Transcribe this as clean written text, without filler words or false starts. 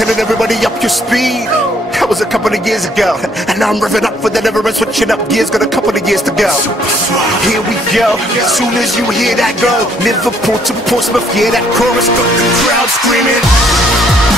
Telling everybody up your speed. That was a couple of years ago, and now I'm revving up for the never end, switching up gears, got a couple of years to go. Here we go, soon as you hear that go, Liverpool to Portsmouth, yeah, that chorus got the crowd screaming.